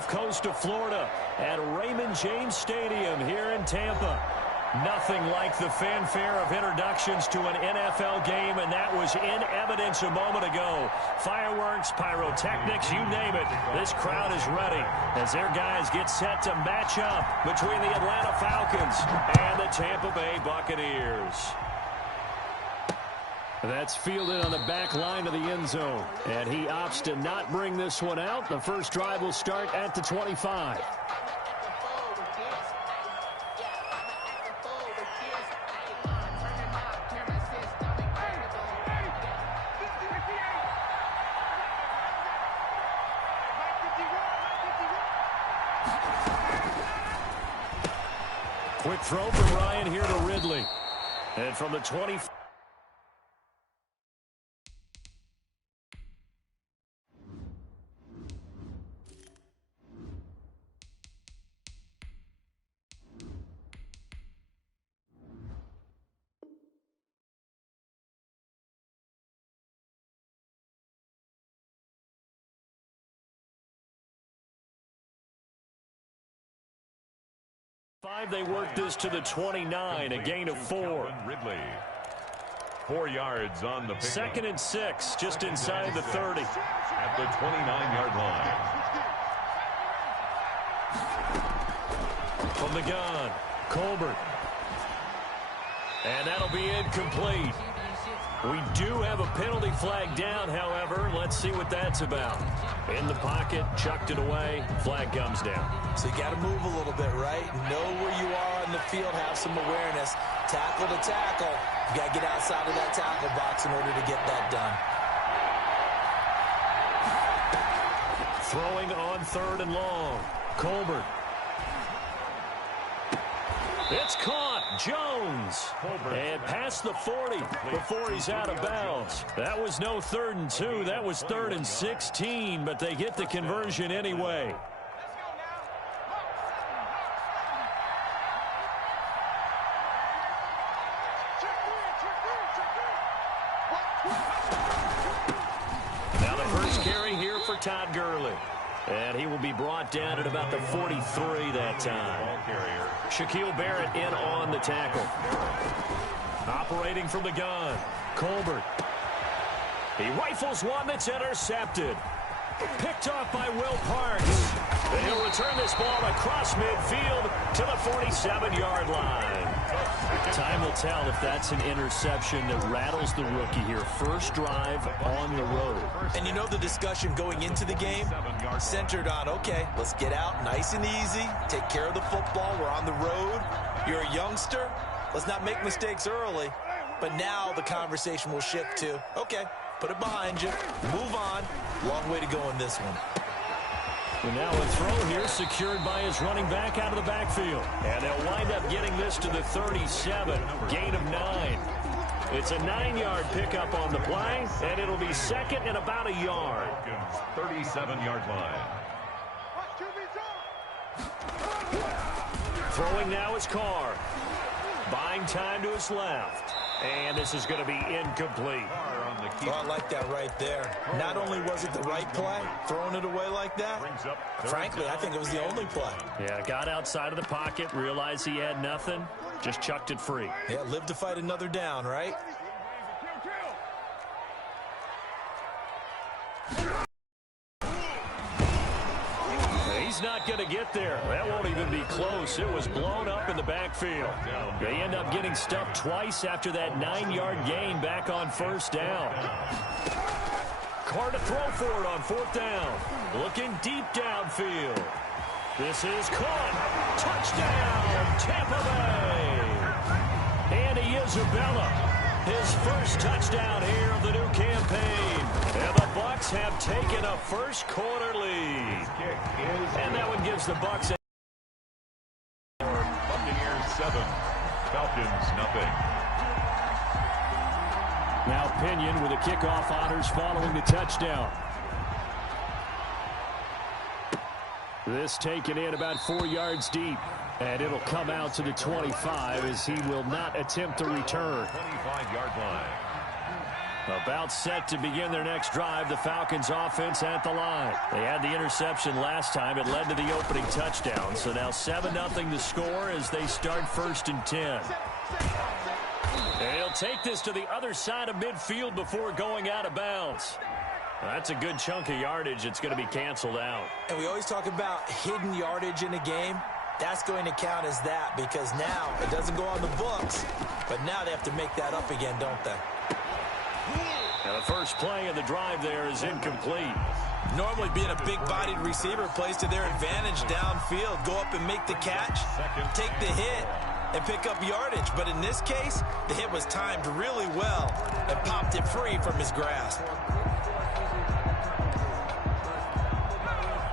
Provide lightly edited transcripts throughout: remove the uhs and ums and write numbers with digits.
Gulf Coast of Florida at Raymond James Stadium here in Tampa. Nothing like the fanfare of introductions to an NFL game, and that was in evidence a moment ago. Fireworks, pyrotechnics, you name it. This crowd is ready as their guys get set to match up between the Atlanta Falcons and the Tampa Bay Buccaneers. That's fielded on the back line of the end zone, and he opts to not bring this one out. The first drive will start at the 25. Quick throw from Ryan here to Ridley. And from the 25. They work this to the 29, a gain of 4. Ridley. 4 yards on the pickup. 2nd and 6, just inside the 30. At the 29-yard line. From the gun, Colbert. And that'll be incomplete. We do have a penalty flag down, however. Let's see what that's about. In the pocket, chucked it away, flag comes down. So you got to move a little bit, right? Know where you are on the field, have some awareness. Tackle to tackle. You got to get outside of that tackle box in order to get that done. Throwing on 3rd and long. Colbert. It's caught. Jones. And past the 40 before he's out of bounds. That was no 3rd and 2. That was 3rd and 16, but they get the conversion anyway. Now the first carry here for Todd Gurley. And he will be brought down at about the 43 that time. Shaquille Barrett in on the tackle. Operating from the gun, Colbert. He rifles one that's intercepted. Picked off by Will Parks. And he'll return this ball across midfield to the 47-yard line. Time will tell if that's an interception that rattles the rookie here. First drive on the road. And you know the discussion going into the game centered on, okay, let's get out nice and easy, take care of the football, we're on the road, you're a youngster, let's not make mistakes early. But now the conversation will shift to, okay, put it behind you, move on, long way to go in this one. And now a throw here secured by his running back out of the backfield. And they'll wind up getting this to the 37, gain of 9. It's a 9-yard pickup on the play, and it'll be 2nd and about a yard. 37-yard line. Throwing now is Carr. Buying time to his left. And this is going to be incomplete. Oh, I like that right there. Not only was it the right play, throwing it away like that, frankly, I think it was the only play. Yeah, got outside of the pocket, realized he had nothing, just chucked it free. Yeah, live to fight another down, right? He's not going to get there. That won't even be close. It was blown up in the backfield. They end up getting stuffed twice after that 9-yard gain back on 1st down. Carr to throw for it on 4th down. Looking deep downfield. This is caught. Touchdown, Tampa Bay. Andy Isabella, his first touchdown here of the new campaign. And the Bucs have taken a first-quarter lead. And that one gives the Bucs a... Buccaneers 7, Falcons nothing. Now Pinion with the kickoff honors following the touchdown. This taken in about 4 yards deep. And it'll come out to the 25 as he will not attempt to return. 25-yard line. About set to begin their next drive, the Falcons offense at the line. They had the interception last time. It led to the opening touchdown. So now 7-0 the score as they start 1st and 10. And he'll take this to the other side of midfield before going out of bounds. That's a good chunk of yardage. It's going to be canceled out. And we always talk about hidden yardage in a game. That's going to count as that because now it doesn't go on the books, but now they have to make that up again, don't they? Now the first play of the drive there is incomplete. Normally being a big-bodied receiver plays to their advantage downfield. Go up and make the catch, take the hit, and pick up yardage. But in this case, the hit was timed really well and popped it free from his grasp.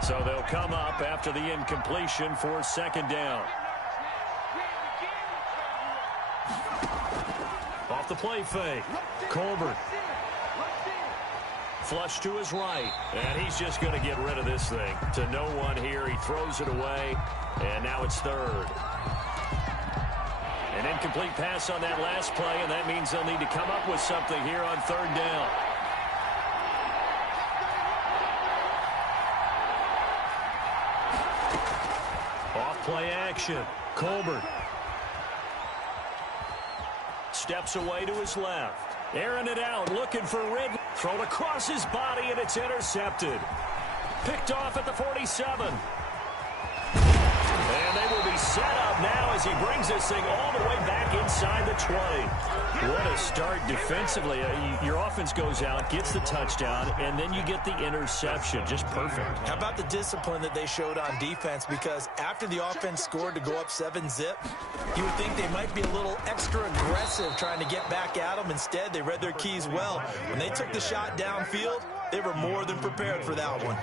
So they'll come up after the incompletion for 2nd down. Off the play fake. Colbert. Flush to his right. And he's just going to get rid of this thing. To no one here. He throws it away. And now it's 3rd. An incomplete pass on that last play, and that means they'll need to come up with something here on 3rd down. Play action. Colbert steps away to his left. Airing it out, looking for Ridley. Thrown across his body, and it's intercepted. Picked off at the 47. And they will be set up now as he brings this thing all the way back inside the 20. What a start defensively. Your offense goes out, gets the touchdown, and then you get the interception. Just perfect. How about the discipline that they showed on defense? Because after the offense scored to go up 7-zip, you would think they might be a little extra aggressive trying to get back at them. Instead, they read their keys well. When they took the shot downfield, they were more than prepared for that one.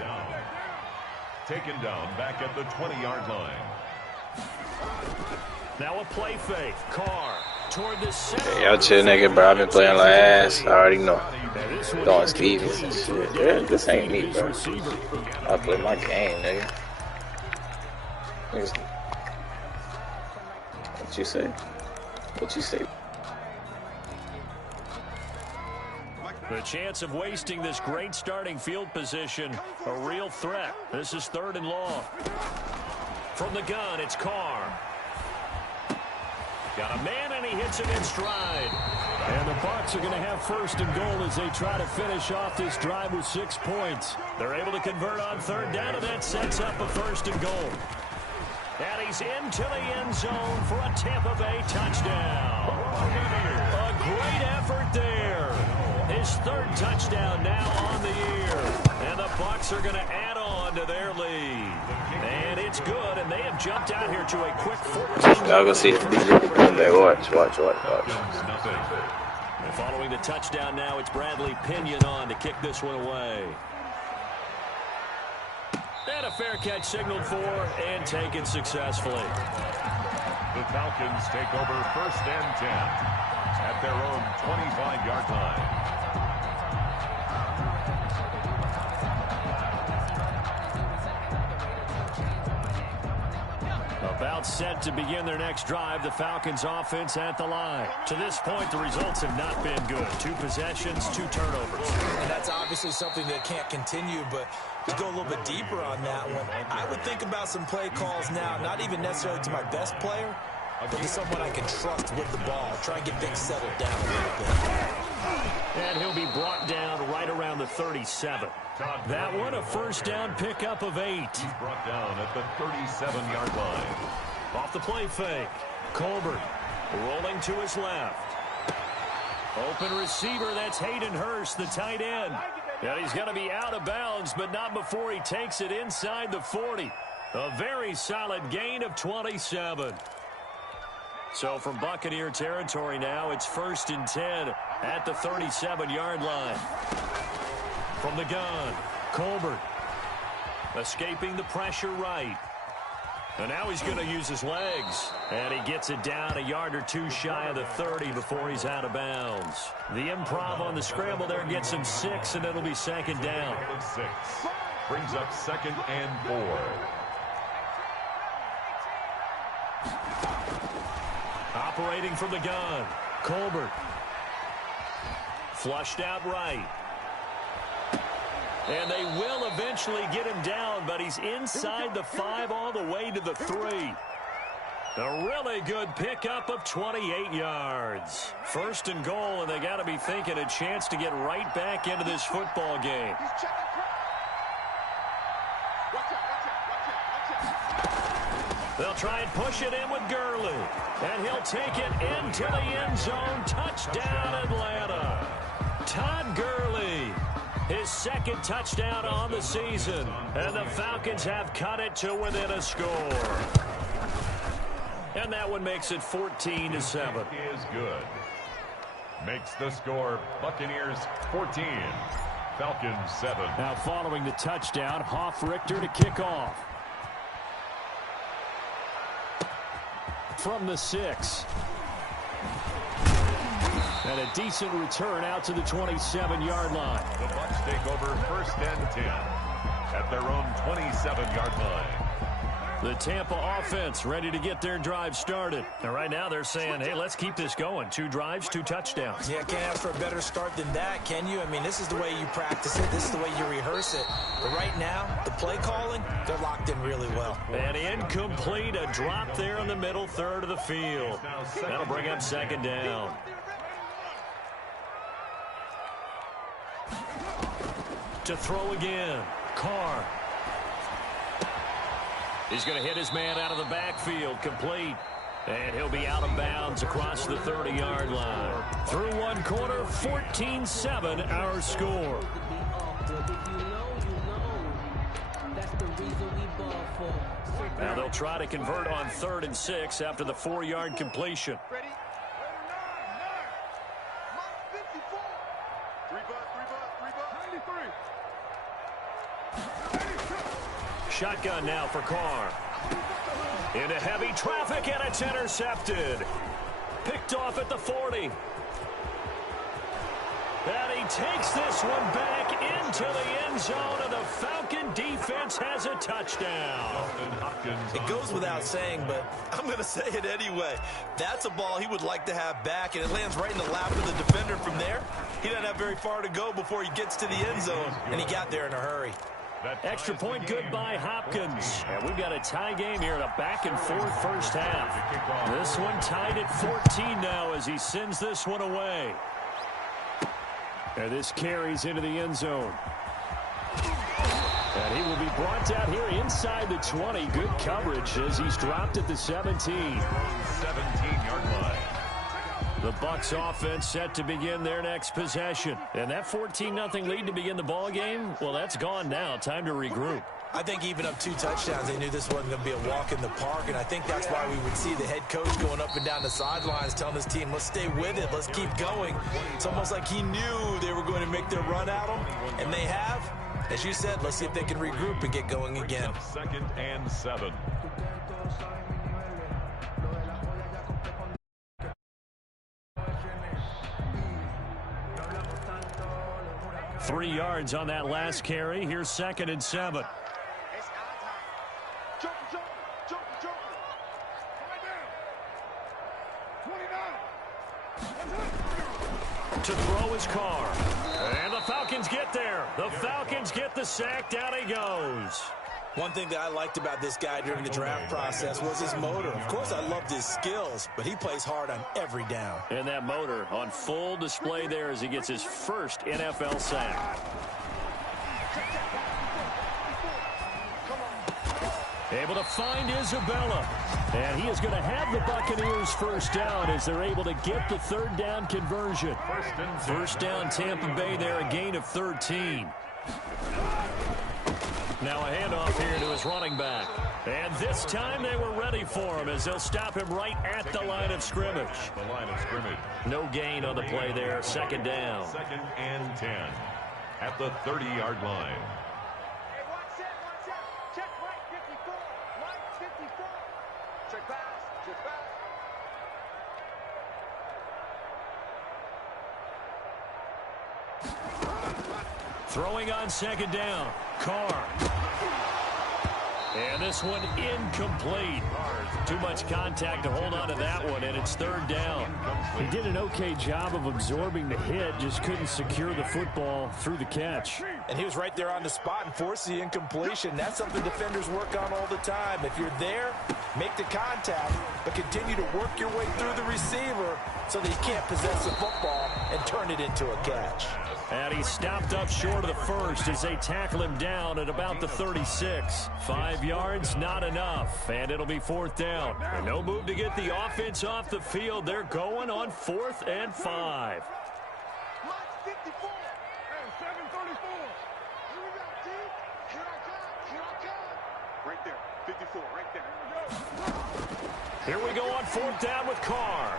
Taken down back at the 20-yard line. Now a play fake. Carr toward the center. Hey, yo, chill, nigga, bro. I've been playing like ass. I already know. Throwing Stevens and shit. Yeah, this ain't me, bro. I play my game, nigga. What you say? What you say? The chance of wasting this great starting field position, a real threat. This is 3rd and long. From the gun, it's Carr. Got a man, and he hits him in stride. And the Bucs are going to have 1st and goal as they try to finish off this drive with 6 points. They're able to convert on 3rd down, and that sets up a 1st and goal. And he's into the end zone for a Tampa Bay touchdown. A great effort there. His 3rd touchdown now on the year. And the Bucs are going to add on to their lead. And it's good, and they have jumped out here to a quick 14. Y'all go see it. Watch. And following the touchdown now, it's Bradley Pinion on to kick this one away. And a fair catch signaled for and taken successfully. The Falcons take over 1st and 10 at their own 25-yard line. About set to begin their next drive, the Falcons offense at the line. To this point, the results have not been good. 2 possessions, 2 turnovers. And that's obviously something that can't continue, but to go a little bit deeper on that one, I would think about some play calls now, not even necessarily to my best player, but to someone I can trust with the ball. Try and get things settled down a little bit. And he'll be brought down right around the 37. That one, a 1st down pickup of 8. He's brought down at the 37-yard line. Off the play fake. Colbert rolling to his left. Open receiver, that's Hayden Hurst, the tight end. And he's going to be out of bounds, but not before he takes it inside the 40. A very solid gain of 27. So from Buccaneer territory now, it's 1st and 10 at the 37-yard line. From the gun, Colbert escaping the pressure right. And now he's going to use his legs. And he gets it down a yard or 2 shy of the 30 before he's out of bounds. The improv on the scramble there gets him 6, and it'll be 2nd down. 6 brings up 2nd and 4. Operating from the gun, Colbert Flushed out right. And they will eventually get him down, but he's inside the 5 all the way to the 3. A really good pickup of 28 yards. First and goal, and they got to be thinking a chance to get right back into this football game. They'll try and push it in with Gurley. And he'll take it into the end zone. Touchdown, Atlanta. Todd Gurley, his second touchdown on the season. And the Falcons have cut it to within a score. And that one makes it 14-7. Is good. Makes the score Buccaneers 14, Falcons 7. Now following the touchdown, Hoff-Richter to kick off. From the 6. And a decent return out to the 27-yard line. The Bucs take over first and 10 at their own 27-yard line. The Tampa offense ready to get their drive started. And right now they're saying, hey, let's keep this going. 2 drives, 2 touchdowns. Yeah, can't ask for a better start than that, can you? I mean, this is the way you practice it. This is the way you rehearse it. But right now, the play calling, they're locked in really well. And incomplete, a drop there in the middle third of the field. That'll bring up second down. To throw again, Carr. He's going to hit his man out of the backfield, complete. And he'll be out of bounds across the 30-yard line. Through one quarter, 14-7 our score. Now they'll try to convert on 3rd and 6 after the 4-yard completion. Shotgun now for Carr. Into heavy traffic, and it's intercepted. Picked off at the 40. And he takes this one back into the end zone, and the Falcon defense has a touchdown. It goes without saying, but I'm going to say it anyway. That's a ball he would like to have back, and it lands right in the lap of the defender from there. He doesn't have very far to go before he gets to the end zone, and he got there in a hurry. Extra point good by Hopkins. And we've got a tie game here in a back-and-forth first half. This one tied at 14 now as he sends this one away. And this carries into the end zone. And he will be brought down here inside the 20. Good coverage as he's dropped at the 17. 17-yard line. The Bucs offense set to begin their next possession. And that 14-0 lead to begin the ball game, well, that's gone now. Time to regroup. I think even up 2 touchdowns, they knew this wasn't going to be a walk in the park, and I think that's why we would see the head coach going up and down the sidelines telling his team, let's stay with it, let's keep going. It's almost like he knew they were going to make their run at him, and they have. As you said, let's see if they can regroup and get going again. 2nd and 7. Three yards on that last carry. Here's 2nd and 7. To throw his Carr. And the Falcons get there. The Falcons get the sack. Down he goes. One thing that I liked about this guy during the draft process was his motor. Of course, I loved his skills, but he plays hard on every down. And that motor on full display there as he gets his first NFL sack. Able to find Isabella. And he is going to have the Buccaneers first down as they're able to get the 3rd down conversion. First down Tampa Bay there, a gain of 13. Now a handoff here to his running back. And this time they were ready for him as they'll stop him right at the line of scrimmage. The line of scrimmage. No gain on the play there. 2nd down. 2nd and 10 at the 30-yard line. Check right 54. Right 54. Check pass. Check pass. Throwing on 2nd down. Carr. And this one incomplete. Too much contact to hold on to that one, and it's third down. He did an okay job of absorbing the hit, just couldn't secure the football through the catch. And he was right there on the spot and forced the incompletion. That's something defenders work on all the time. If you're there, make the contact, but continue to work your way through the receiver so that he can't possess the football and turn it into a catch. And he stopped up short of the first as they tackle him down at about the 36. 5 yards, not enough, and it'll be fourth down. And no move to get the offense off the field. They're going on 4th and 5. Watch 54. And 734. Here we go, T. Here I come. Here I come. Right there. 54. Right there. Here we go. Here we go on 4th down with Carr.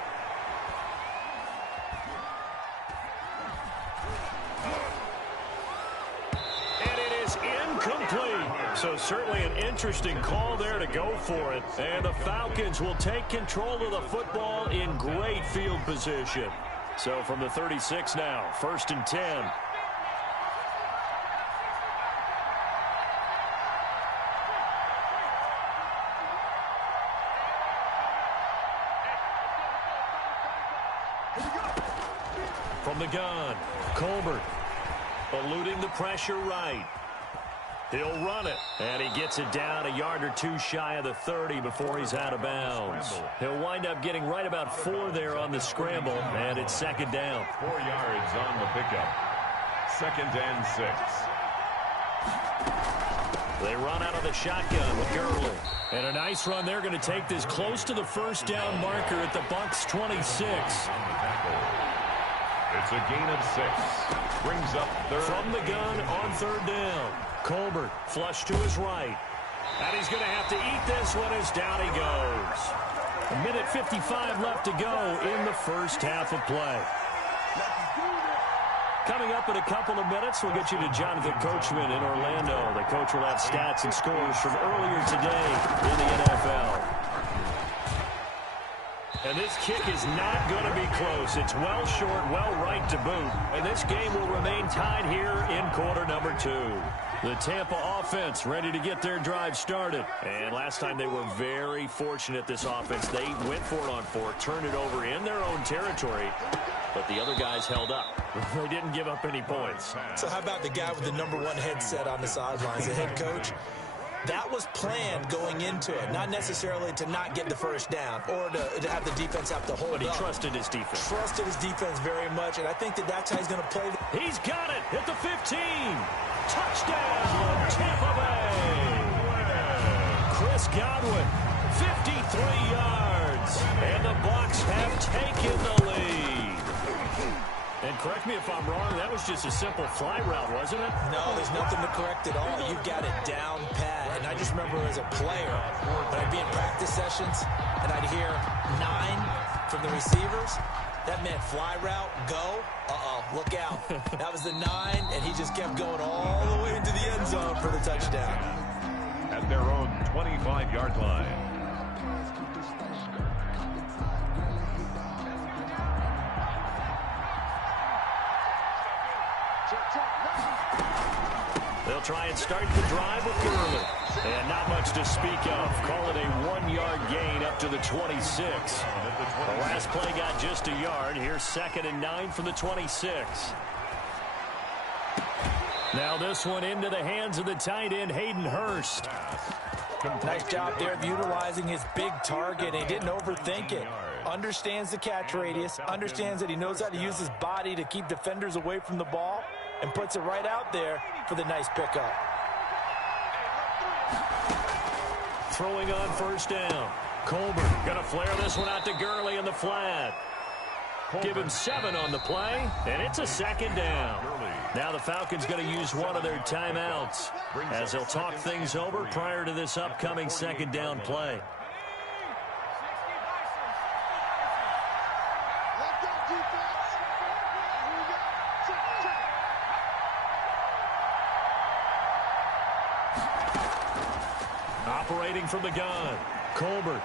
Incomplete. So certainly an interesting call there to go for it. And the Falcons will take control of the football in great field position. So from the 36 now, 1st and 10. From the gun, Colbert eluding the pressure right. He'll run it, and he gets it down a yard or two shy of the 30 before he's out of bounds. He'll wind up getting right about 4 there on the scramble, and it's 2nd down. 4 yards on the pickup. 2nd and 6. They run out of the shotgun with Gurley. And a nice run. They're going to take this close to the 1st down marker at the Bucs 26. It's a gain of 6. Brings up 3rd. From the gun on 3rd down. Colbert flush to his right. And he's going to have to eat this one as down he goes. 1:55 left to go in the first half of play. Coming up in a couple of minutes, we'll get you to Jonathan Coachman in Orlando. The coach will have stats and scores from earlier today in the NFL. And this kick is not going to be close. It's well short, well right to boot. And this game will remain tied here in quarter number 2. The Tampa offense ready to get their drive started. And last time they were very fortunate, this offense. They went for it on 4, turned it over in their own territory. But the other guys held up. They didn't give up any points. So how about the guy with the #1 headset on the sidelines, the head coach? That was planned going into it, not necessarily to not get the first down or to have the defense have to hold up. But he trusted his defense. Trusted his defense very much, and I think that's how he's going to play. He's got it at the 15. Touchdown, Tampa Bay. Chris Godwin, 53 yards. And the Bucs have taken the lead. And correct me if I'm wrong, that was just a simple fly route, wasn't it? No, there's nothing to correct at all. You've got it down pat. And I just remember as a player, when I'd be in practice sessions, and I'd hear 9 from the receivers, that meant fly route, go, look out. That was the 9, and he just kept going all the way into the end zone for the touchdown. At their own 25-yard line. They'll try and start the drive with Gurley. And not much to speak of. Call it a 1-yard gain up to the 26. The last play got just a yard. Here's 2nd and 9 from the 26. Now this one into the hands of the tight end, Hayden Hurst. Nice job there of utilizing his big target. He didn't overthink it. Understands the catch radius. Understands that he knows how to use his body to keep defenders away from the ball. And puts it right out there for the nice pickup. Throwing on 1st down. Colbert going to flare this one out to Gurley in the flat. Give him 7 on the play, and it's a 2nd down. Now the Falcons going to use one of their timeouts as they'll talk things over prior to this upcoming 2nd down play. Operating from the gun, Colbert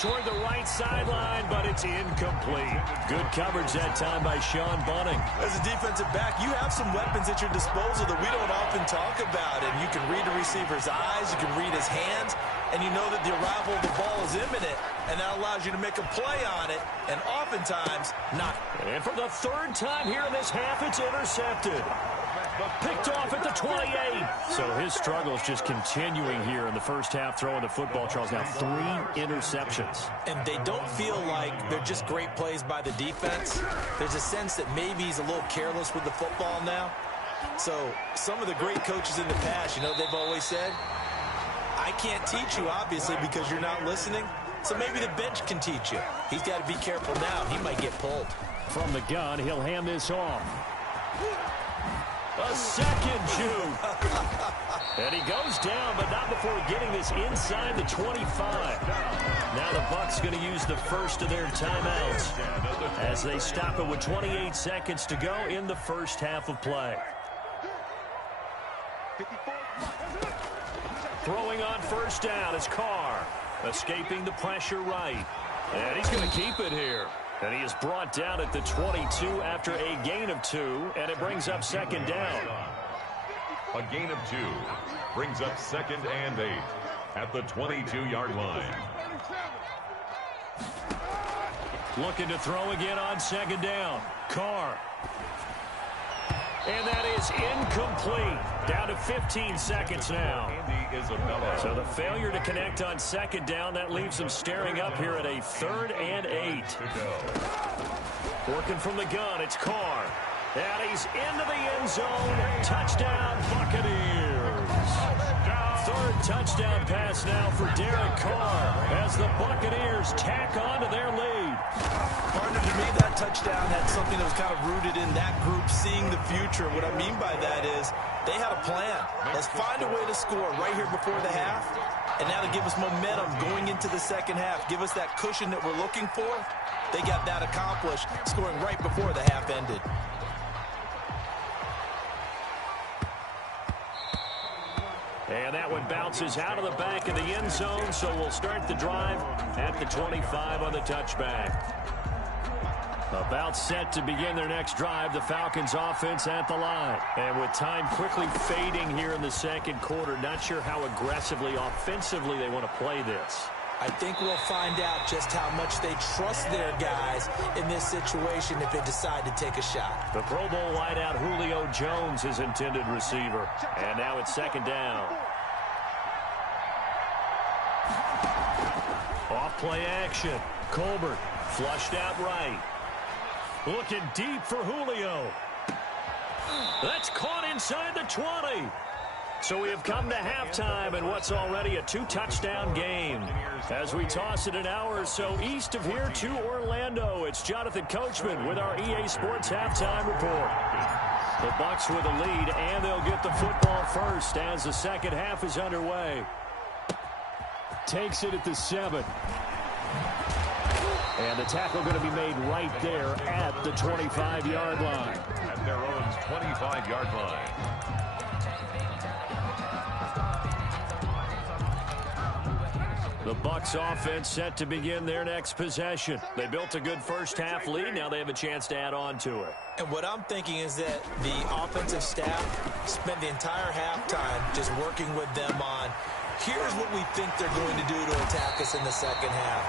toward the right sideline, but it's incomplete. Good coverage that time by Sean Bunting. As a defensive back, you have some weapons at your disposal that we don't often talk about. And you can read the receiver's eyes, you can read his hands, and you know that the arrival of the ball is imminent, and that allows you to make a play on it, and oftentimes not. And for the third time here in this half, it's intercepted. Picked off at the 28. So his struggle is just continuing here in the first half, throwing the football. Charles, now 3 interceptions. And they don't feel like they're just great plays by the defense. There's a sense that maybe he's a little careless with the football now. So some of the great coaches in the past, you know, they've always said, I can't teach you, obviously, because you're not listening. So maybe the bench can teach you. He's got to be careful now. He might get pulled. From the gun, he'll hand this off. A second shoot. And he goes down, but not before getting this inside the 25. Now the Bucs going to use the first of their timeouts as they stop it with 28 seconds to go in the first half of play. Throwing on first down is Carr. Escaping the pressure right. And he's going to keep it here. And he is brought down at the 22 after a gain of 2, and it brings up second down. A gain of 2 brings up 2nd and 8 at the 22-yard line. Looking to throw again on second down. Carr. And that is incomplete. Down to 15 seconds now. So the failure to connect on second down, that leaves them staring up here at a 3rd and 8. Working from the gun, it's Carr. And he's into the end zone. Touchdown, Buccaneers. 3rd touchdown pass now for Derek Carr as the Buccaneers tack on to their lead. Partner, to me, that touchdown had something that was kind of rooted in that group seeing the future. What I mean by that is they had a plan. Let's find a way to score right here before the half. And now to give us momentum going into the second half, give us that cushion that we're looking for. They got that accomplished, scoring right before the half ended. And that one bounces out of the back of the end zone, so we'll start the drive at the 25 on the touchback. About set to begin their next drive, the Falcons offense at the line. And with time quickly fading here in the second quarter, not sure how aggressively, offensively they want to play this. I think we'll find out just how much they trust their guys in this situation if they decide to take a shot. The Pro Bowl wideout Julio Jones is intended receiver. And now it's second down. Off play action. Colbert flushed out right. Looking deep for Julio. That's caught inside the 20. So we have come to halftime in what's already a 2-touchdown game. As we toss it an hour or so east of here to Orlando, it's Jonathan Coachman with our EA Sports Halftime Report. The Bucs with a lead, and they'll get the football first as the second half is underway. Takes it at the 7. And the tackle going to be made right there at the 25-yard line. At their own 25-yard line. The Bucs offense set to begin their next possession. They built a good first half lead. Now they have a chance to add on to it. And what I'm thinking is that the offensive staff spent the entire halftime just working with them on, here's what we think they're going to do to attack us in the second half.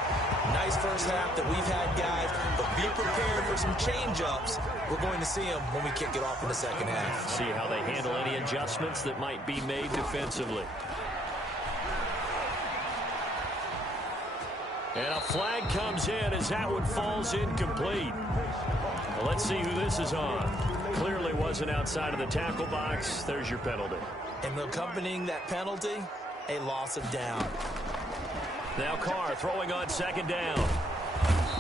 Nice first half that we've had, guys, but be prepared for some change-ups. We're going to see them when we kick it off in the second half. See how they handle any adjustments that might be made defensively. And a flag comes in as that one falls incomplete. Well, let's see who this is on. Clearly wasn't outside of the tackle box. There's your penalty. And accompanying that penalty, a loss of down. Now Carr throwing on second down.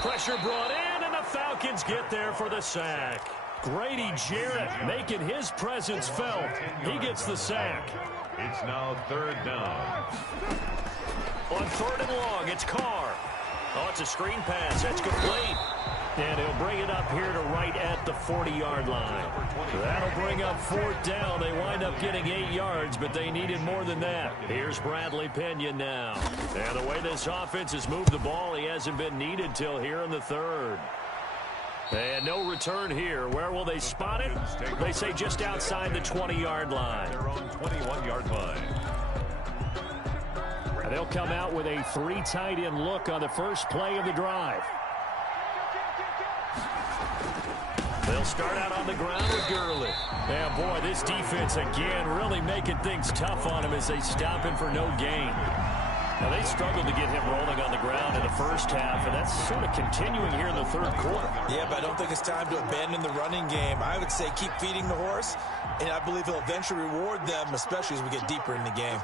Pressure brought in, and the Falcons get there for the sack. Grady Jarrett making his presence felt. He gets the sack. It's now third down. On 3rd and long, it's Carr. Oh, it's a screen pass. That's complete. And he'll bring it up here to right at the 40-yard line. That'll bring up 4th down. They wind up getting 8 yards, but they needed more than that. Here's Bradley Pinion now. And the way this offense has moved the ball, he hasn't been needed till here in the 3rd. And no return here. Where will they spot it? They say just outside the 20-yard line. Their own 21-yard line. And they'll come out with a 3 tight end look on the first play of the drive. They'll start out on the ground with Gurley. Yeah, boy, this defense again really making things tough on him as they stop him for no gain. Now, they struggled to get him rolling on the ground in the first half, and that's sort of continuing here in the 3rd quarter. Yeah, but I don't think it's time to abandon the running game. I would say keep feeding the horse, and I believe he'll eventually reward them, especially as we get deeper in the game.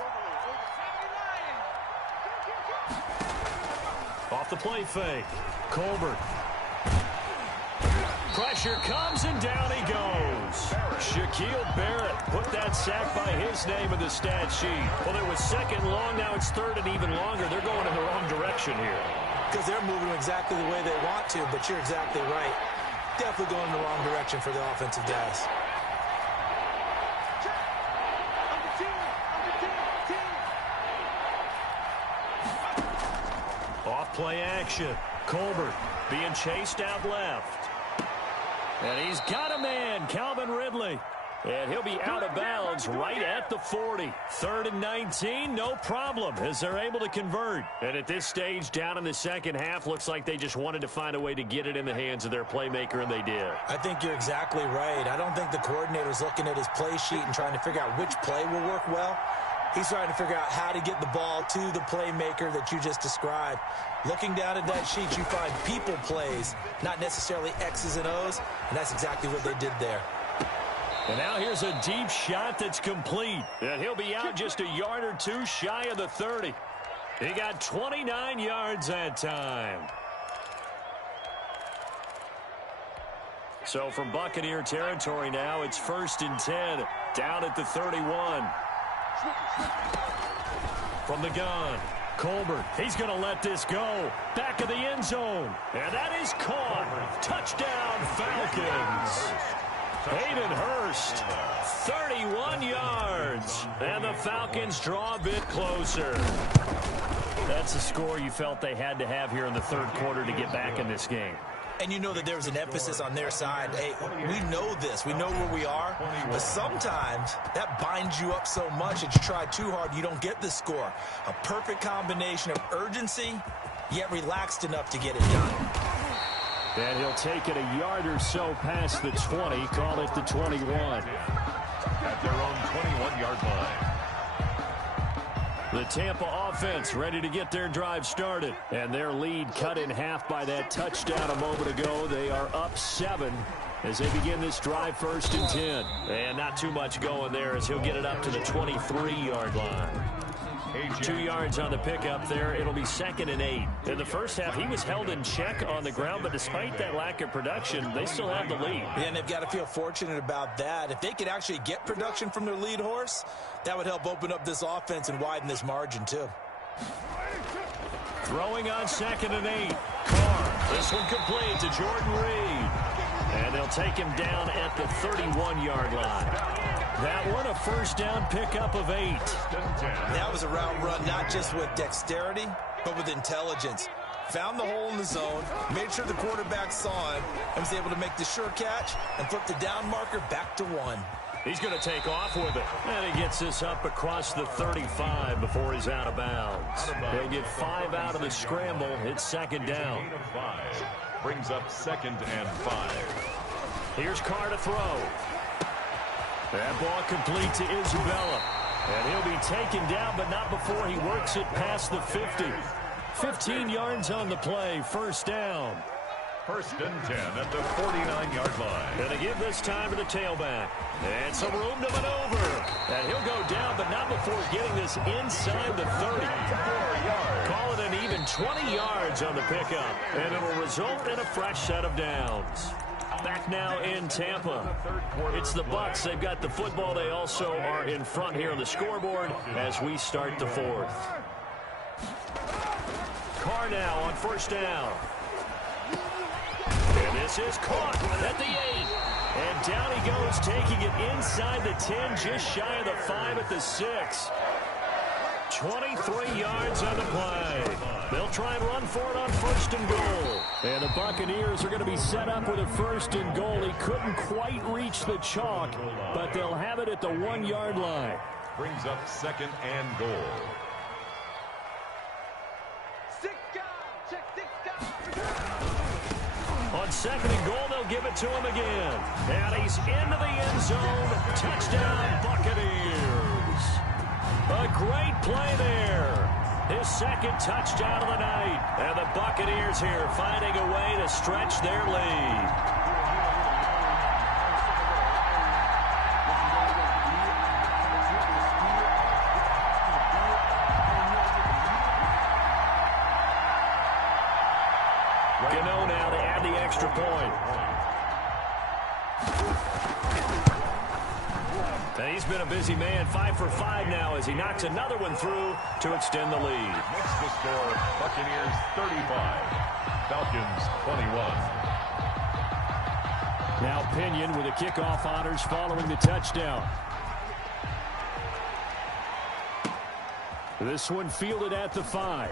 Off the play fake. Colbert. Pressure comes, and down he goes. Shaquille Barrett put that sack by his name in the stat sheet. Well, it was 2nd long. Now it's 3rd and even longer. They're going in the wrong direction here. Because they're moving exactly the way they want to, but you're exactly right. Definitely going in the wrong direction for the offensive guys. Off play action. Colbert being chased out left. And he's got a man, Calvin Ridley. And he'll be out of bounds right at the 40. 3rd and 19, no problem, as they're able to convert. And at this stage, down in the second half, looks like they just wanted to find a way to get it in the hands of their playmaker, and they did. I think you're exactly right. I don't think the coordinator's looking at his play sheet and trying to figure out which play will work well. He's trying to figure out how to get the ball to the playmaker that you just described. Looking down at that sheet, you find people plays, not necessarily X's and O's, and that's exactly what they did there. And now here's a deep shot that's complete. And he'll be out just a yard or 2 shy of the 30. He got 29 yards that time. So from Buccaneer territory now, it's 1st and 10, down at the 31. From the gun, Colbert, he's going to let this go. Back of the end zone. And that is caught. Touchdown, Falcons. Hayden Hurst, 31 yards. And the Falcons draw a bit closer. That's a score you felt they had to have here in the 3rd quarter to get back in this game. And you know that there was an emphasis on their side. Hey, we know this. We know where we are. But sometimes that binds you up so much that you try too hard, you don't get the score. A perfect combination of urgency, yet relaxed enough to get it done. And he'll take it a yard or so past the 20, call it the 21. At their own 21-yard line. The Tampa offense ready to get their drive started. And their lead cut in half by that touchdown a moment ago. They are up 7 as they begin this drive 1st and 10. And not too much going there as he'll get it up to the 23-yard line. 2 yards on the pickup there. It'll be 2nd and 8. In the first half, he was held in check on the ground, but despite that lack of production, they still have the lead. Yeah, and they've got to feel fortunate about that. If they could actually get production from their lead horse, that would help open up this offense and widen this margin, too. Throwing on 2nd and 8. Carr. This one complete to Jordan Reed. And they'll take him down at the 31-yard line. That one, a first down pickup of 8. That was a route run not just with dexterity, but with intelligence. Found the hole in the zone, made sure the quarterback saw him, and was able to make the sure catch and flip the down marker back to 1. He's going to take off with it. And he gets this up across the 35 before he's out of bounds. He'll get 5 out of the scramble. It's 2nd down. Brings up 2nd and 5. Here's Carr to throw. That ball complete to Isabella. And he'll be taken down, but not before he works it past the 50. 15 yards on the play, 1st down. 1st and 10 at the 49-yard line. Going to give this time to the tailback. And some room to maneuver. And he'll go down, but not before getting this inside the 30. Call it an even 20 yards on the pickup. And it'll result in a fresh set of downs. Back now in Tampa. It's the Bucs. They've got the football. They also are in front here on the scoreboard as we start the 4th. Carr now on 1st down. This is caught at the 8. And down he goes, taking it inside the 10, just shy of the 5 at the 6. 23 yards on the play. They'll try and run for it on 1st and goal. And the Buccaneers are going to be set up with a 1st and goal. He couldn't quite reach the chalk, but they'll have it at the 1-yard line. Brings up 2nd and goal. 6 guys. Check 6 guys. On 2nd and goal, they'll give it to him again. And he's into the end zone. Touchdown, Buccaneers. A great play there. His 2nd touchdown of the night. And the Buccaneers here finding a way to stretch their lead. Gano now to add the extra point. And he's been a busy man, 5 for 5 now as he knocks another one through to extend the lead. Makes the score Buccaneers 35, Falcons 21. Now Pinion with the kickoff honors following the touchdown. This one fielded at the 5.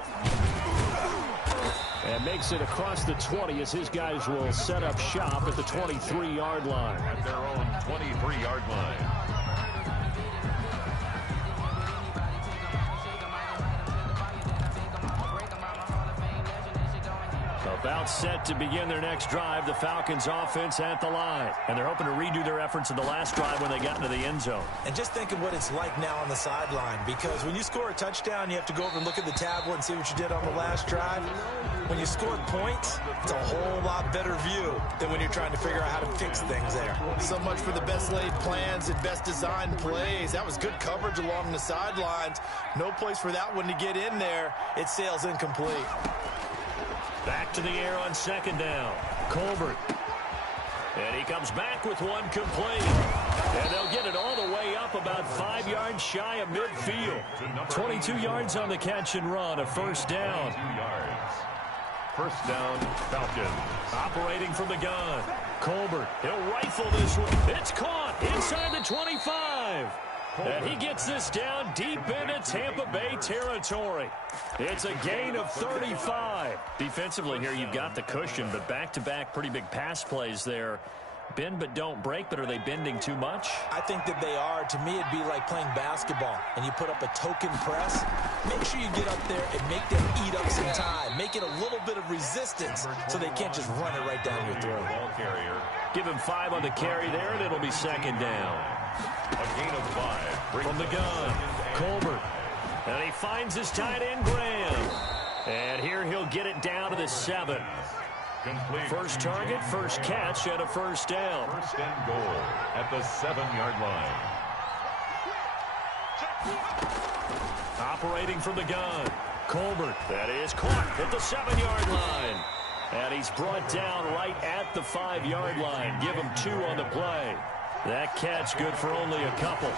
And makes it across the 20 as his guys will set up shop at the 23-yard line. At their own 23-yard line. About set to begin their next drive, the Falcons offense at the line. And they're hoping to redo their efforts in the last drive when they got into the end zone. And just think of what it's like now on the sideline, because when you score a touchdown, you have to go over and look at the tablet and see what you did on the last drive. When you score points, it's a whole lot better view than when you're trying to figure out how to fix things there. So much for the best laid plans and best designed plays. That was good coverage along the sidelines. No place for that one to get in there. It sails incomplete. Back to the air on 2nd down. Colbert. And he comes back with one complete. And they'll get it all the way up about 5 yards shy of midfield. 22 yards on the catch and run, a 1st down. 2 yards. 1st down, Falcons. Operating from the gun. Colbert, he'll rifle this one. It's caught inside the 25. And he gets this down deep into Tampa Bay territory. It's a gain of 35. Defensively here, you've got the cushion, but back-to-back pretty big pass plays there. Bend but don't break, but are they bending too much? I think that they are. To me, it'd be like playing basketball, and you put up a token press. Make sure you get up there and make them eat up some time. Make it a little bit of resistance so they can't just run it right down your throat. Ball carrier. Give him 5 on the carry there, and it'll be 2nd down. A gain of 5. From the gun, Colbert. And he finds his tight end, Graham. And here he'll get it down to the 7. Complete. First target, first catch, and a 1st down. 1st and goal at the 7-yard line. Operating from the gun, Colbert. That is caught at the 7-yard line. And he's brought down right at the 5-yard line. Give him 2 on the play. That catch good for only a couple.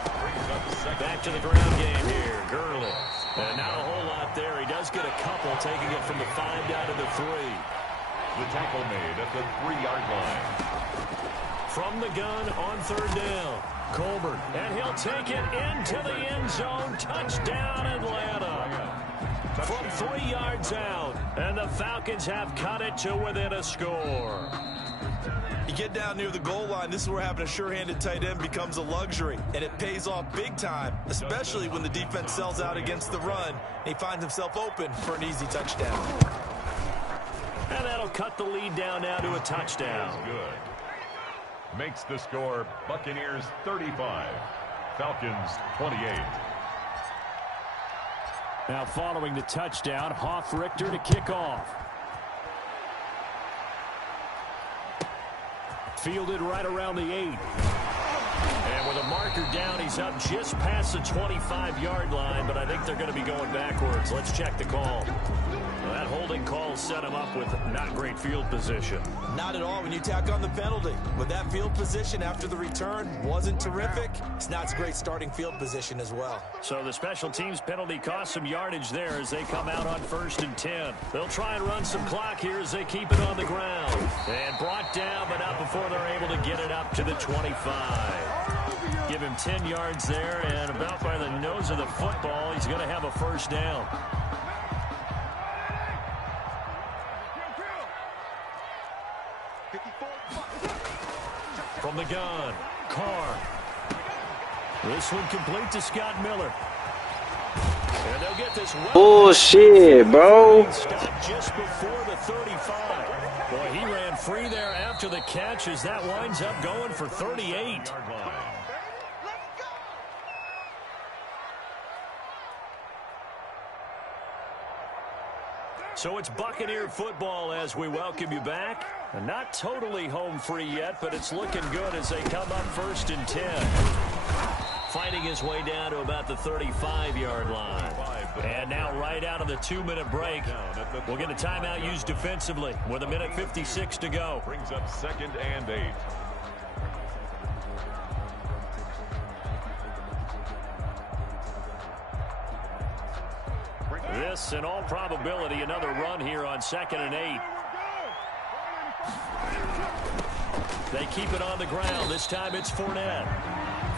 Back to the ground game here. Gurley. And not a whole lot there. He does get a couple, taking it from the 5 down to the 3. The tackle made at the 3-yard line. From the gun on 3rd down. Colbert. And he'll take it into the end zone. Touchdown, Atlanta. From 3 yards out. And the Falcons have cut it to within a score. You get down near the goal line, this is where having a sure-handed tight end becomes a luxury, and it pays off big time, especially when the defense sells out against the run, and he finds himself open for an easy touchdown. And that'll cut the lead down now to a touchdown. Good. Makes the score Buccaneers 35, Falcons 28. Now following the touchdown, Hoff-Richter to kick off. Fielded right around the 8. And with a marker down, he's up just past the 25-yard line, but I think they're going to be going backwards. Let's check the call. Well, that holding call set him up with not great field position. Not at all when you tack on the penalty. But that field position after the return wasn't terrific. It's not a great starting field position as well. So the special teams penalty cost some yardage there as they come out on 1st and 10. They'll try and run some clock here as they keep it on the ground. And brought down, but not before they're able to get it up to the 25. Give him 10 yards there, and about by the nose of the football, he's going to have a first down. From the gun, Carr. This one complete to Scott Miller. And they'll get this bullshit, bro. Stopped just before the 35. Boy, he ran free there after the catch as that winds up going for 38. So it's Buccaneer football as we welcome you back. And not totally home free yet, but it's looking good as they come up 1st and 10. Fighting his way down to about the 35-yard line. And now right out of the 2-minute break, we'll get a timeout used defensively with 1:56 to go. Brings up 2nd and 8. This, in all probability, another run here on 2nd and 8. They keep it on the ground. This time it's Fournette.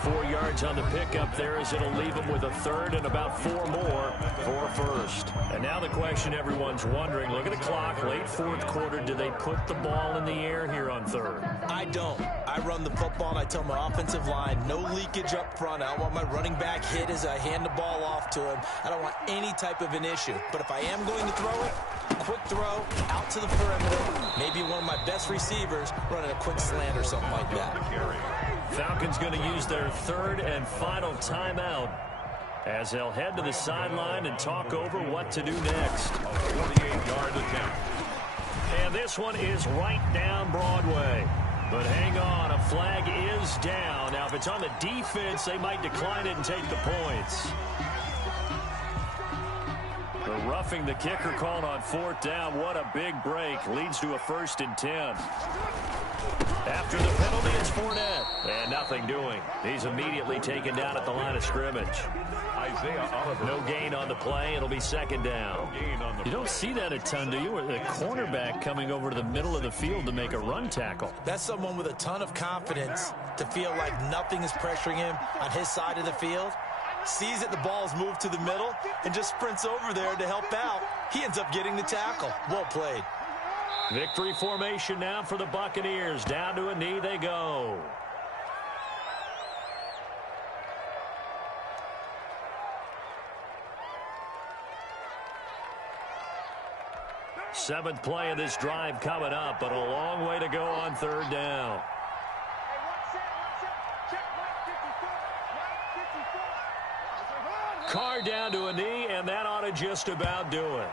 4 yards on the pickup there as it'll leave him with a third and about 4 more for first. And now the question everyone's wondering, look at the clock, late 4th quarter, do they put the ball in the air here on 3rd? I don't. I run the football and I tell my offensive line, no leakage up front. I don't want my running back hit as I hand the ball off to him. I don't want any type of an issue. But if I am going to throw it, quick throw, out to the perimeter, maybe one of my best receivers running a quick slant or something like that. Falcons going to use their 3rd and final timeout as they'll head to the sideline and talk over what to do next. 48-yard attempt. And this one is right down Broadway. But hang on, a flag is down. Now, if it's on the defense, they might decline it and take the points. The roughing the kicker called on 4th down. What a big break. Leads to a 1st and 10. After the penalty, it's Fournette. And nothing doing. He's immediately taken down at the line of scrimmage. Isaiah Oliver. No gain on the play. It'll be 2nd down. You don't see that a ton, do you? The cornerback coming over to the middle of the field to make a run tackle. That's someone with a ton of confidence to feel like nothing is pressuring him on his side of the field. Sees that the ball's moved to the middle and just sprints over there to help out. He ends up getting the tackle. Well played. Victory formation now for the Buccaneers. Down to a knee they go. Seventh play of this drive coming up, but a long way to go on 3rd down. Carr down to a knee, and that ought to just about do it.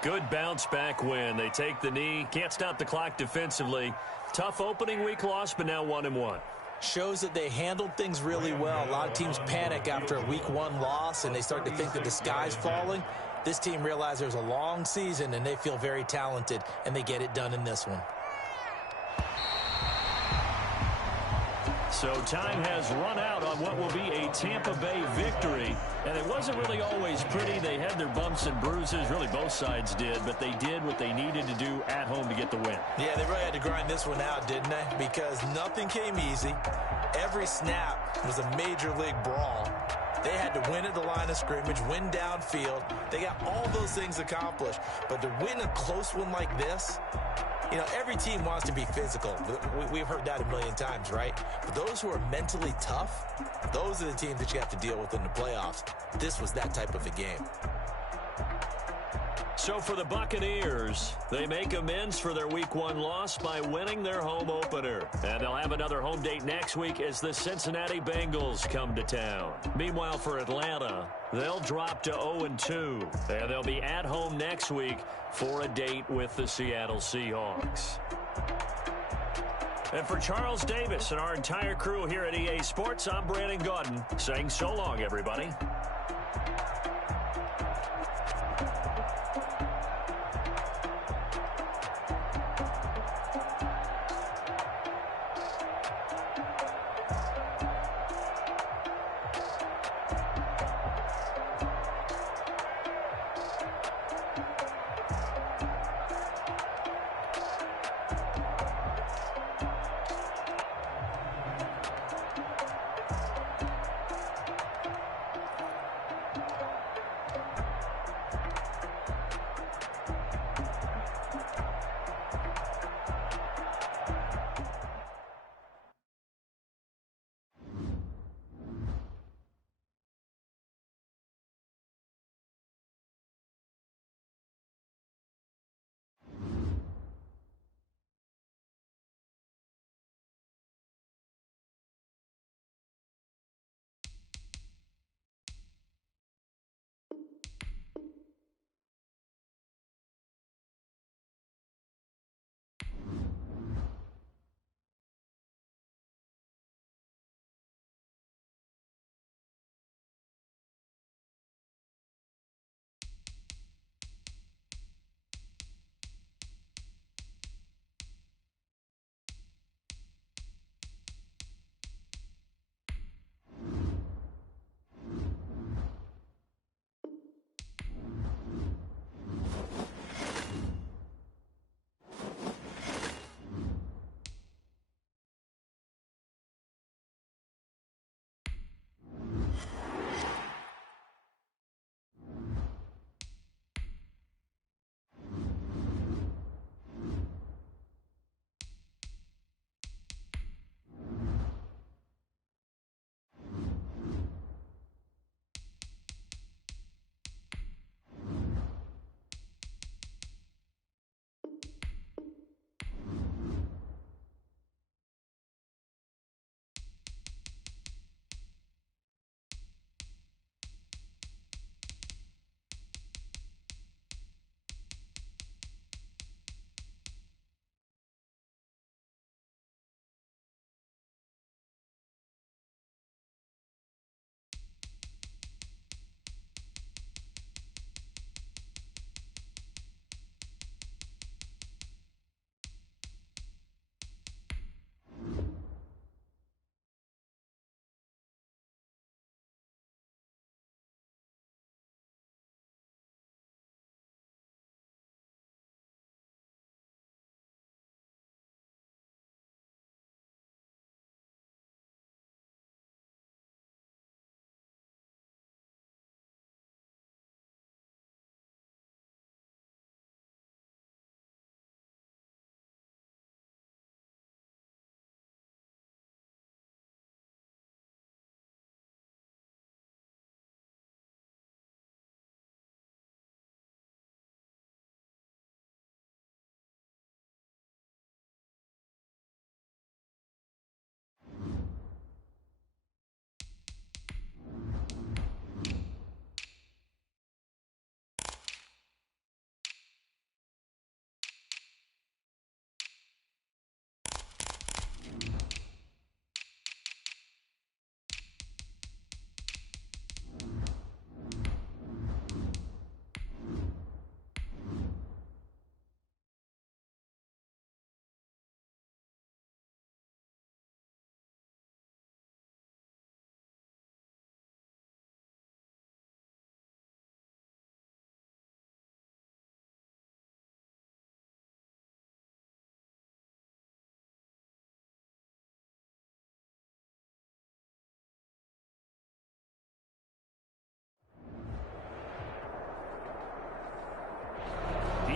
Good bounce back win. They take the knee. Can't stop the clock defensively. Tough opening week loss, but now 1-1. Shows that they handled things really well. A lot of teams panic after a week 1 loss, and they start to think that the sky's falling. This team realized there's a long season, and they feel very talented, and they get it done in this one. So time has run out on what will be a Tampa Bay victory. And it wasn't really always pretty. They had their bumps and bruises. Really, both sides did. But they did what they needed to do at home to get the win. Yeah, they really had to grind this one out, didn't they? Because nothing came easy. Every snap was a major league brawl. They had to win at the line of scrimmage, win downfield. They got all those things accomplished. But to win a close one like this, you know, every team wants to be physical. We've heard that a million times, right? But those who are mentally tough, those are the teams that you have to deal with in the playoffs. This was that type of a game. So for the Buccaneers, they make amends for their Week 1 loss by winning their home opener. And they'll have another home date next week as the Cincinnati Bengals come to town. Meanwhile, for Atlanta, they'll drop to 0-2. And they'll be at home next week for a date with the Seattle Seahawks. And for Charles Davis and our entire crew here at EA Sports, I'm Brandon Gaudin saying so long, everybody.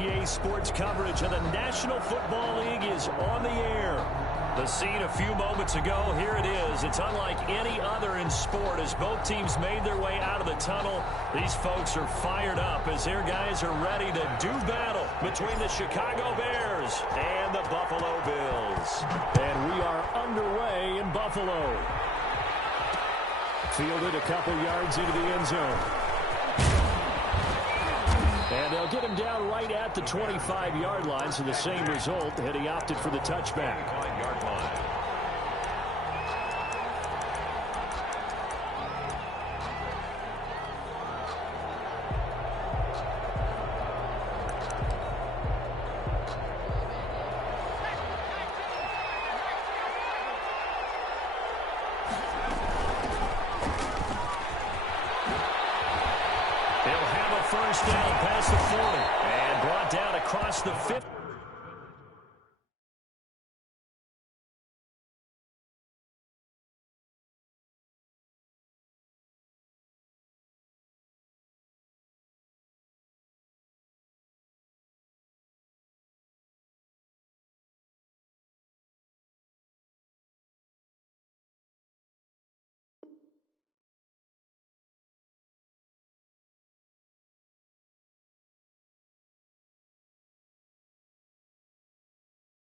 EA Sports coverage of the National Football League is on the air. The scene a few moments ago, here it is. It's unlike any other in sport as both teams made their way out of the tunnel. These folks are fired up as their guys are ready to do battle between the Chicago Bears and the Buffalo Bills. And we are underway in Buffalo. Fielded a couple yards into the end zone. And they'll get him down right at the 25-yard line, so the same result had he opted for the touchback. 5-yard line. first down past the 40 and brought down across the 50.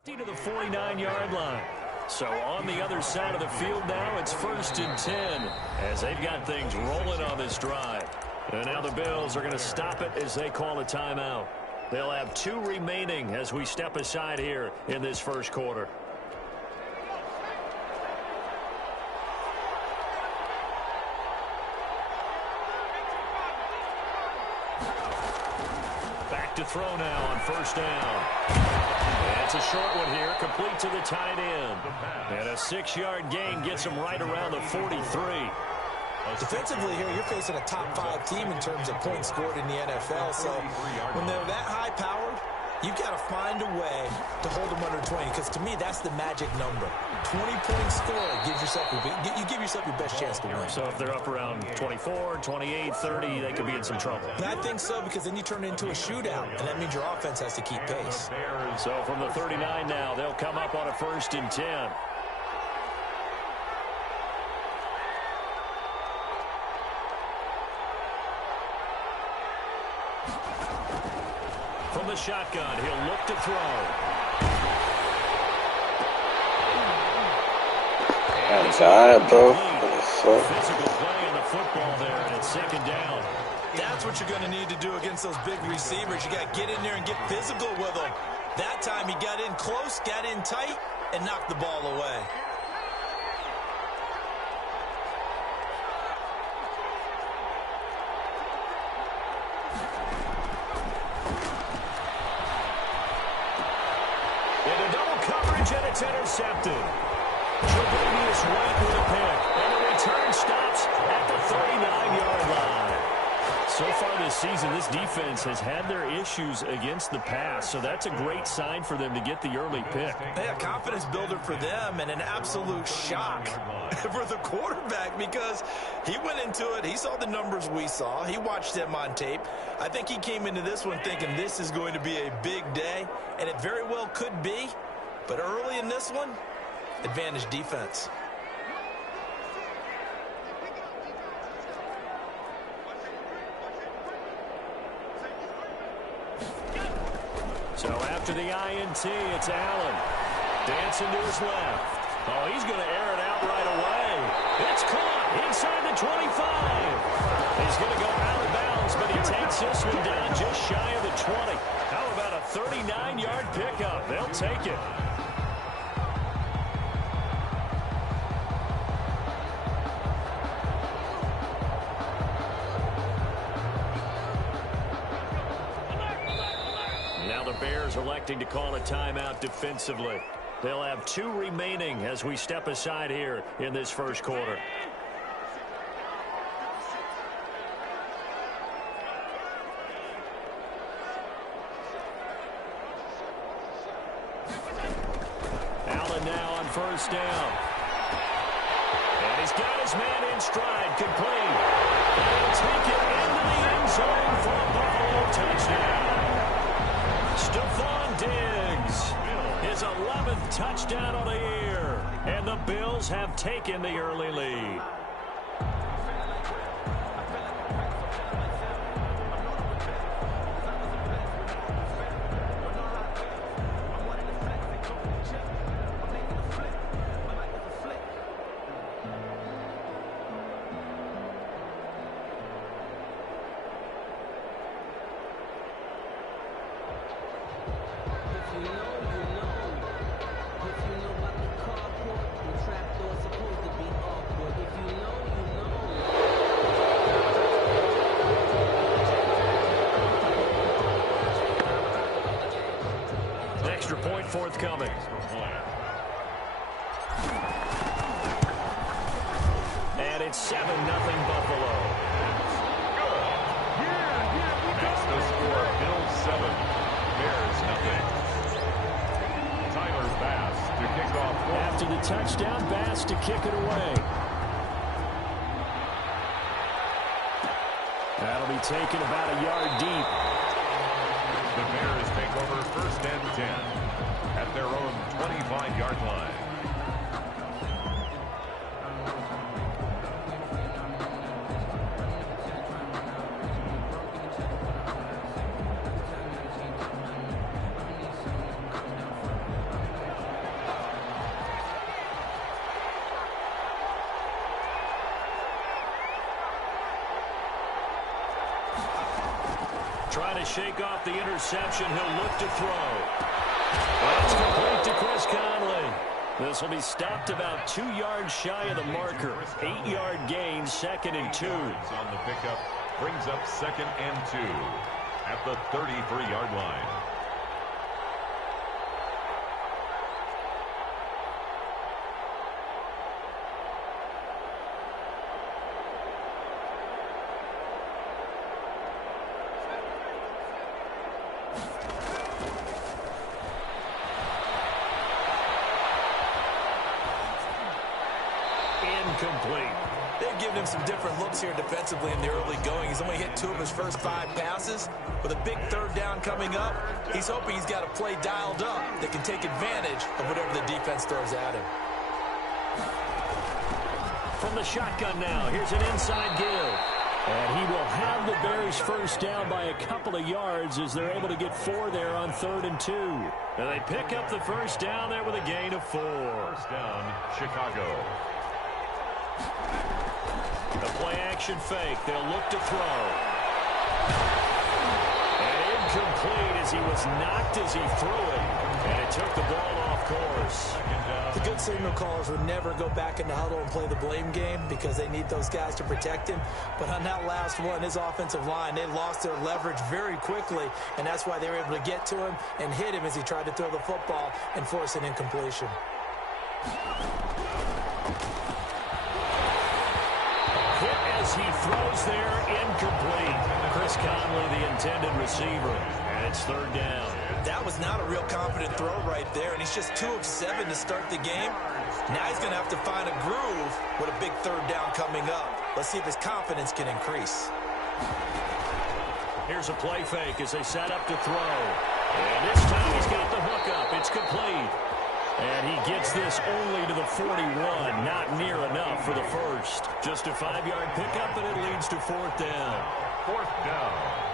To the 49-yard line. So on the other side of the field now, it's 1st and 10 as they've got things rolling on this drive. And now the Bills are going to stop it as they call a timeout. They'll have 2 remaining as we step aside here in this first quarter. Back to throw now on first down. It's a short one here, complete to the tight end. And a 6-yard gain gets them right around the 43. Defensively here, you're facing a top-5 team in terms of points scored in the NFL. So when they're that high-powered, you've got to find a way to hold them under 20. Because to me, that's the magic number. 20-point score gives yourself you give yourself your best chance to win. So if they're up around 24, 28, 30, they could be in some trouble. And I think so, because then you turn it into a shootout, and that means your offense has to keep pace. So from the 39 now, they'll come up on a 1st and 10. From the shotgun, he'll look to throw. Outside, bro. Physical play on the football there, and it's 2nd down. That's what you're going to need to do against those big receivers. You got to get in there and get physical with them. That time he got in close, got in tight, and knocked the ball away. Into double coverage, and it's intercepted. Tre'Davious White with a pick, and the return stops at the 39-yard line. So far this season, this defense has had their issues against the pass, so that's a great sign for them to get the early pick. Yeah, confidence builder for them, and an absolute shock for the quarterback, because he went into it, he saw the numbers we saw, he watched them on tape. I think he came into this one thinking this is going to be a big day, and it very well could be, but early in this one, advantage defense. So after the INT, it's Allen. Dancing to his left. Oh, he's going to air it out right away. It's caught inside the 25. He's going to go out of bounds, but he takes this one down just shy of the 20. How about a 39-yard pickup? They'll take it. Bears electing to call a timeout defensively. They'll have 2 remaining as we step aside here in this first quarter. Allen now on first down. And he's got his man in stride, complete. And he'll take it into the end zone for a Buffalo touchdown. Stephon Diggs, his 11th touchdown of the year, and the Bills have taken the early lead. Extra point forthcoming. And it's 7-0 Buffalo. touchdown. Bass to kick it away. That'll be taken about a yard deep. The Bears take over 1st and 10 at their own 25-yard line. Trying to shake off the interception. He'll look to throw. That's complete to Chris Conley. This will be stopped about 2 yards shy of the marker. 8-yard gain, 2nd and 2. On the pickup, brings up 2nd and 2 at the 33-yard line. Incomplete. They've given him some different looks here defensively in the early going. He's only hit 2 of his first 5 passes. With a big 3rd down coming up, he's hoping he's got a play dialed up that can take advantage of whatever the defense throws at him. From the shotgun now, here's an inside give. And he will have the Bears 1st down by a couple of yards as they're able to get 4 there on 3rd and 2. And they pick up the 1st down there with a gain of 4. 1st down, Chicago. The play-action fake. They'll look to throw. And incomplete as he was knocked as he threw it. And it took the ball off course. The good signal callers would never go back in the huddle and play the blame game because they need those guys to protect him. But on that last one, his offensive line, they lost their leverage very quickly, and that's why they were able to get to him and hit him as he tried to throw the football and force an incompletion. Hit as he throws there, incomplete. Chris Conley, the intended receiver, and it's 3rd down. That was not a real confident throw right there, and he's just 2 of 7 to start the game. Now he's going to have to find a groove with a big 3rd down coming up. Let's see if his confidence can increase. Here's a play fake as they set up to throw. And this time he's got the hook up. It's complete. And he gets this only to the 41. Not near enough for the 1st. Just a 5-yard pickup, and it leads to 4th down. 4th down.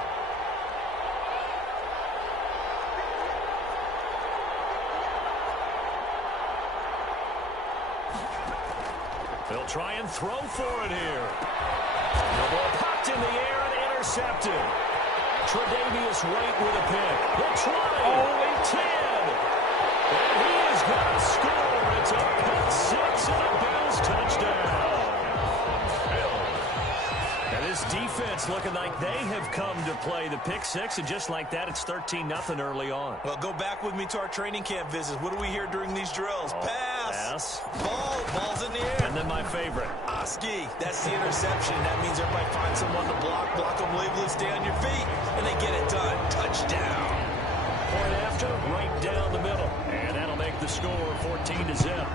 They'll try and throw for it here. The ball popped in the air and intercepted. Tre'Davious White with a pick. They'll try. Only 10. And he is going to score. It's a pick 6 and a Bills touchdown. And this defense looking like they have come to play the pick 6, and just like that, it's 13-0 early on. Well, go back with me to our training camp visits. What do we hear during these drills? Pass. Ball's in the air. And then my favorite. Oski, that's the interception. That means everybody finds someone to block them legally, stay on your feet, and they get it done. Touchdown. Point after, right down the middle. And that'll make the score 14-0.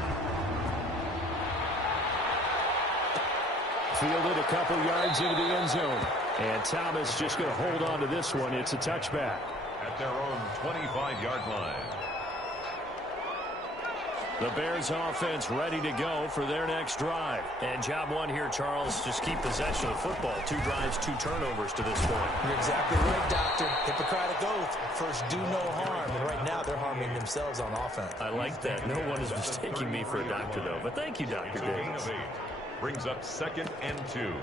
Fielded a couple yards into the end zone. And Thomas just going to hold on to this one. It's a touchback. At their own 25-yard line. The Bears offense ready to go for their next drive. And job one here, Charles, just keep possession of the football. 2 drives, 2 turnovers to this point. You're exactly right, Doctor. Hippocratic oath. First, do no harm. And right now, they're harming themselves on offense. I like that. No one is mistaking me for a doctor, though. But thank you, Dr. Davis. Brings up 2nd and 2.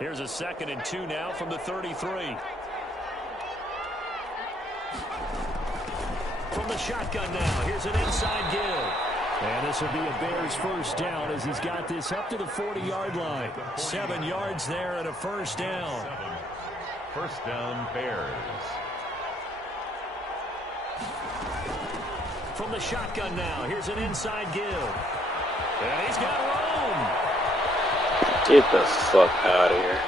Here's a 2nd and 2 now from the 33. From the shotgun now, here's an inside give. And this will be a Bears 1st down as he's got this up to the 40-yard line. 7 yards there and a 1st down. 1st down, Bears. From the shotgun now, here's an inside give. And he's got room. Get the fuck out of here.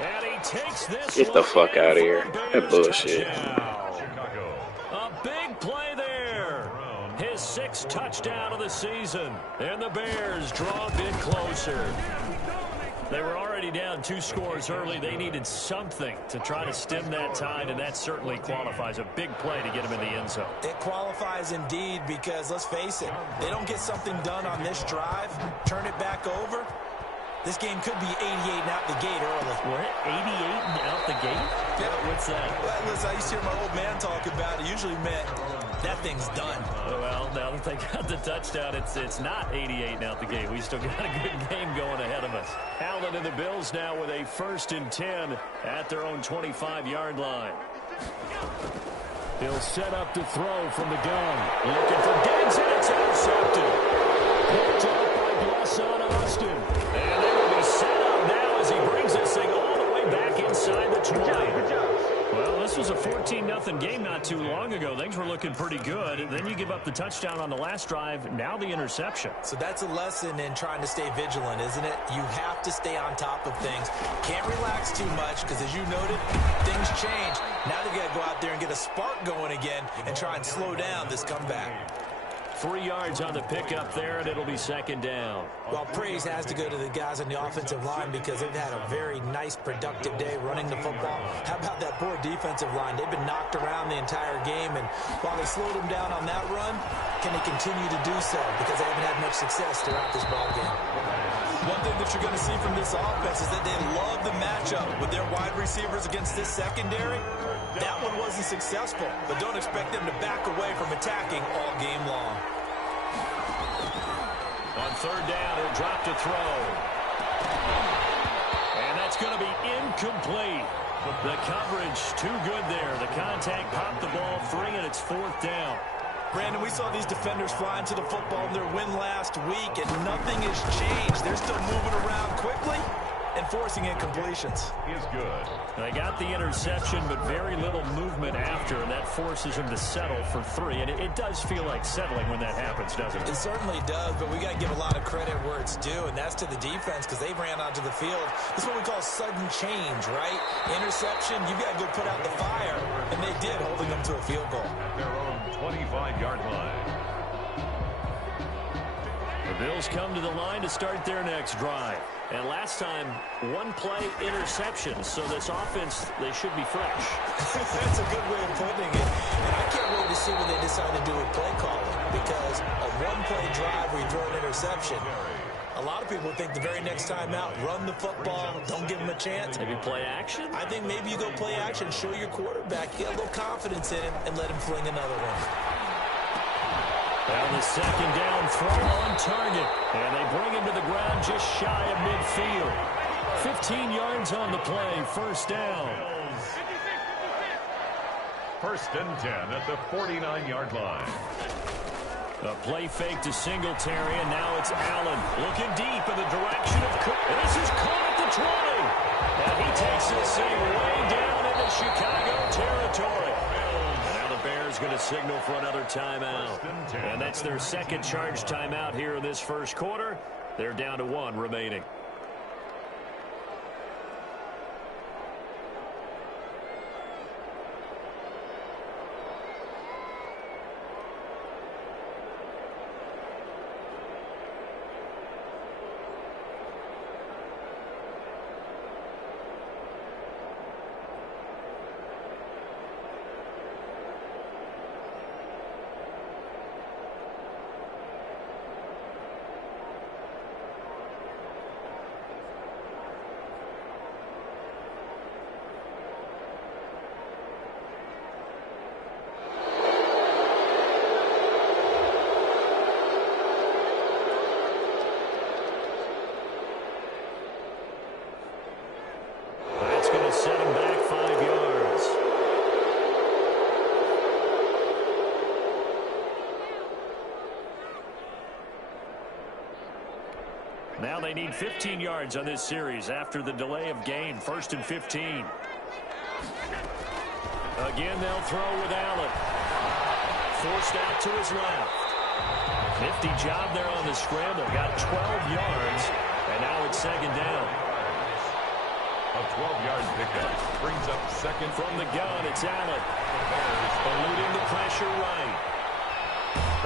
And he takes this. Get the fuck out of here. That bullshit. A big play there. his 6th touchdown of the season. And the Bears draw a bit closer. They were already down 2 scores early. They needed something to try to stem that tide, and that certainly qualifies. A big play to get him in the end zone. It qualifies indeed because, let's face it, they don't get something done on this drive, turn it back over, this game could be 88 and out the gate early. What? 88 and out the gate? Yeah. What's that? Well, listen, I used to hear my old man talk about it. Usually meant that thing's done. Well, now that they got the touchdown, it's not 88 and out the gate. We still got a good game going ahead of us. Allen and the Bills now with a 1st and 10 at their own 25-yard line. He'll set up to throw from the gun. Looking for Diggs, and it's intercepted. Picked up by Blesson Austin. And they will be set up now as he brings this thing all the way back inside the 20. Well, this was a 14-0 game not too long ago. Things were looking pretty good. And then you give up the touchdown on the last drive. Now the interception. So that's a lesson in trying to stay vigilant, isn't it? You have to stay on top of things. Can't relax too much because, as you noted, things change. Now they got to go out there and get a spark going again and try and slow down this comeback. 3 yards on the pickup there, and it'll be 2nd down. Well, praise has to go to the guys on the offensive line because they've had a very nice, productive day running the football. How about that poor defensive line? They've been knocked around the entire game, and while they slowed them down on that run, can they continue to do so? Because they haven't had much success throughout this ball game. One thing that you're going to see from this offense is that they love the matchup with their wide receivers against this secondary. That one wasn't successful, but don't expect them to back away from attacking all game long. On 3rd down, he'll drop to throw. And that's going to be incomplete. The coverage too good there. The contact popped the ball free, and it's 4th down. Brandon, we saw these defenders flying to the football in their win last week, and nothing has changed. They're still moving around quickly and forcing incompletions. Is good. They got the interception, but very little movement after, and that forces them to settle for 3. And it does feel like settling when that happens, doesn't it? It certainly does, but we got to give a lot of credit where it's due, and that's to the defense because they ran onto the field. This is what we call sudden change, right? Interception, you got to go put out the fire, and they did, holding them to a field goal. At their own 25-yard line. The Bills come to the line to start their next drive. And last time, 1-play interception. So this offense, they should be fresh. That's a good way of putting it. And I can't wait to see what they decide to do with play calling. Because a 1-play drive where you throw an interception, a lot of people think the very next time out, run the football, don't give them a chance. Maybe play action? I think maybe you go play action, show your quarterback, get a little confidence in him, and let him fling another one. Well, the 2nd down throw on target. And they bring him to the ground just shy of midfield. 15 yards on the play, 1st down. 1st and 10 at the 49-yard line. A play fake to Singletary, and now it's Allen looking deep in the direction of Cook. And this is caught at the 20. And he takes this thing way down into Chicago territory. Bears going to signal for another timeout. And that's their 2nd charge timeout here in this 1st quarter. They're down to 1 remaining. Set him back 5 yards. Now they need 15 yards on this series after the delay of game. 1st and 15. Again, they'll throw with Allen. Forced out to his left. Nifty job there on the scramble. Got 12 yards, and now it's 2nd down. A 12-yard pickup brings up 2nd from the gun. It's Allen. Eluding the pressure right.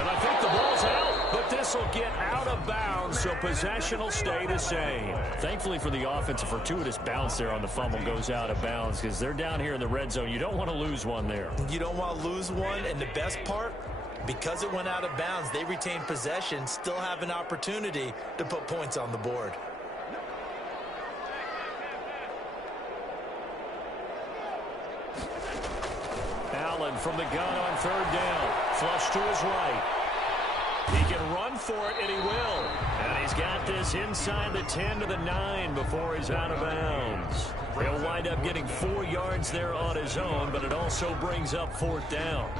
And I think the ball's out, but this will get out of bounds, so possession will stay the same. Thankfully for the offense, a fortuitous bounce there on the fumble goes out of bounds because they're down here in the red zone. You don't want to lose one there. You don't want to lose one, and the best part, because it went out of bounds, they retained possession, still have an opportunity to put points on the board. Allen from the gun on third down. Flush to his right. He can run for it, and he will. And he's got this inside the 10 to the 9 before he's out of bounds. He'll wind up getting 4 yards there on his own, but it also brings up fourth down.